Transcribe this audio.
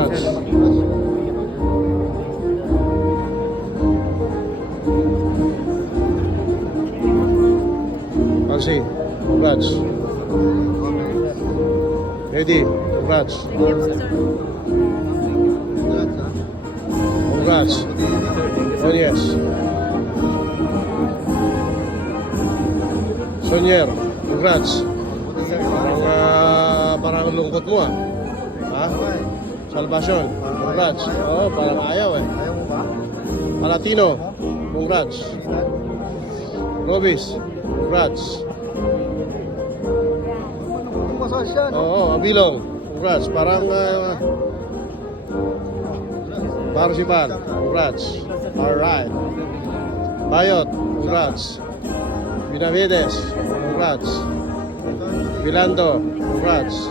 congrats. Fancy, congrats. Eddie, congrats. Congrats. Oh yes. Sonier, congrats. Parang lungkot mo ah. Ha? Salvacion, congrats. Oo, parang ayaw eh. Ayaw mo ba? Palatino, congrats. Robis, congrats. Massage yan. Oo, Abilong, congrats. Parang Parsipan, congrats. Alright. Bayot, congrats. Binavides, congrats. Vilando, congrats.